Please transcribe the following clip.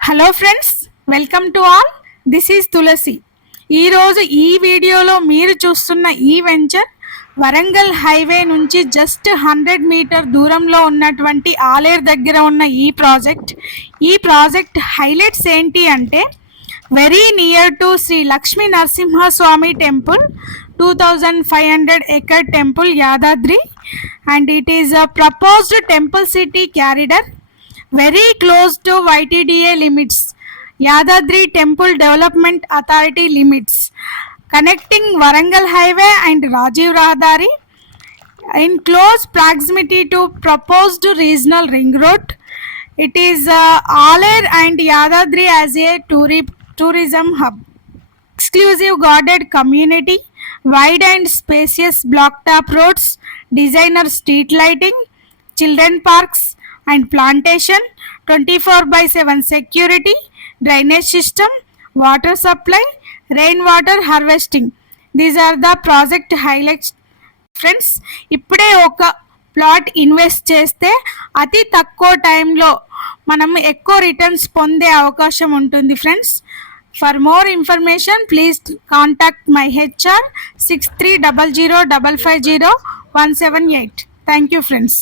Hello friends, welcome to all. This is Tulasi. ఈరోజు ఈ వీడియోలో మీరు చూస్తున్న ఈ వెంచర్ వరంగల్ హైవే నుంచి జస్ట్ 100 మీటర్ దూరంలో ఉన్నటువంటి ఆలేరు దగ్గర ఉన్న ఈ ప్రాజెక్ట్ హైలైట్స్ ఏంటి అంటే very near to Shri Lakshmi Narasimhaswamy temple, 2500 acre temple Yadadri, and it is a proposed temple city corridor very close to YTDA limits, Yadadri Temple Development Authority limits, connecting Warangal Highway and Rajiv Rahadari, in close proximity to proposed regional ring road. It is Aler and Yadadri as a tourism hub. Exclusive guarded community, wide and spacious blocktop roads, designer street lighting, children parks and plantation, 24/7 security, drainage system, water supply, rainwater harvesting. These are the project highlights. Friends, ఇప్పుడే ఒక plot invest చేస్తే అతి తక్కువ టైంలో మనం ఎక్కువ returns పొందే అవకాశం ఉంటుంది friends. For more information please contact my HR 6300550178. Thank you friends.